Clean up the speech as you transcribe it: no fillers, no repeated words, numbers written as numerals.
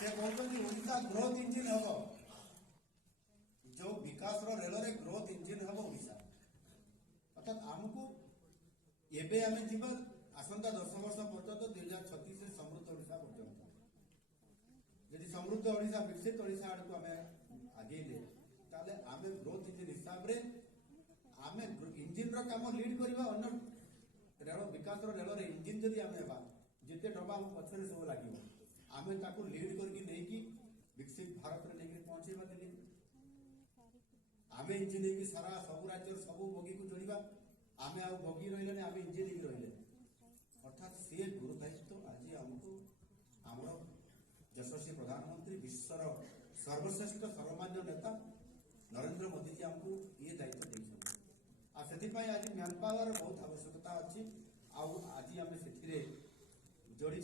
से कहते Odisha growth engine हम जो विकास रेल रे ग्रोथ इंजिन हम ओडिशा अर्थात आमको एबे आमे जीव आसंता 10 वर्ष पर्यंत 2036 समृद्ध ओडिशा पर्यंत यदि समृद्ध ओडिशा विकसित ओडिशा आड़ आमे आगे ताले आमे ग्रोथ इंजिन हिसाब रे आमे इंजिन रो काम लीड करबा अन्य रेल विकास रेल रे इंजिन जदि आमे बा जिते डब्बा हम पछरे सब लागियो आमे ताको लीड करके नेकी विकसित भारत रे नेकी पहुंचेबा दिल्ली आमे इंजिन नेकी सारा सब राज्य सब बगी को जोड़िबा आमे आ बगी रहिले आमे इंजिन नेकी रहिले अर्थात से गुरु दायित्व आज हमको हमरो यशस्वी प्रधानमंत्री विश्वर सर्वश्रेष्ठ सर्वमान्य नेता नरेंद्र मोदी जी हमको ये दायित्व देइछन आ सेति आज मैन पावर बहुत आवश्यकता अच्छी आज आम से जोड़ी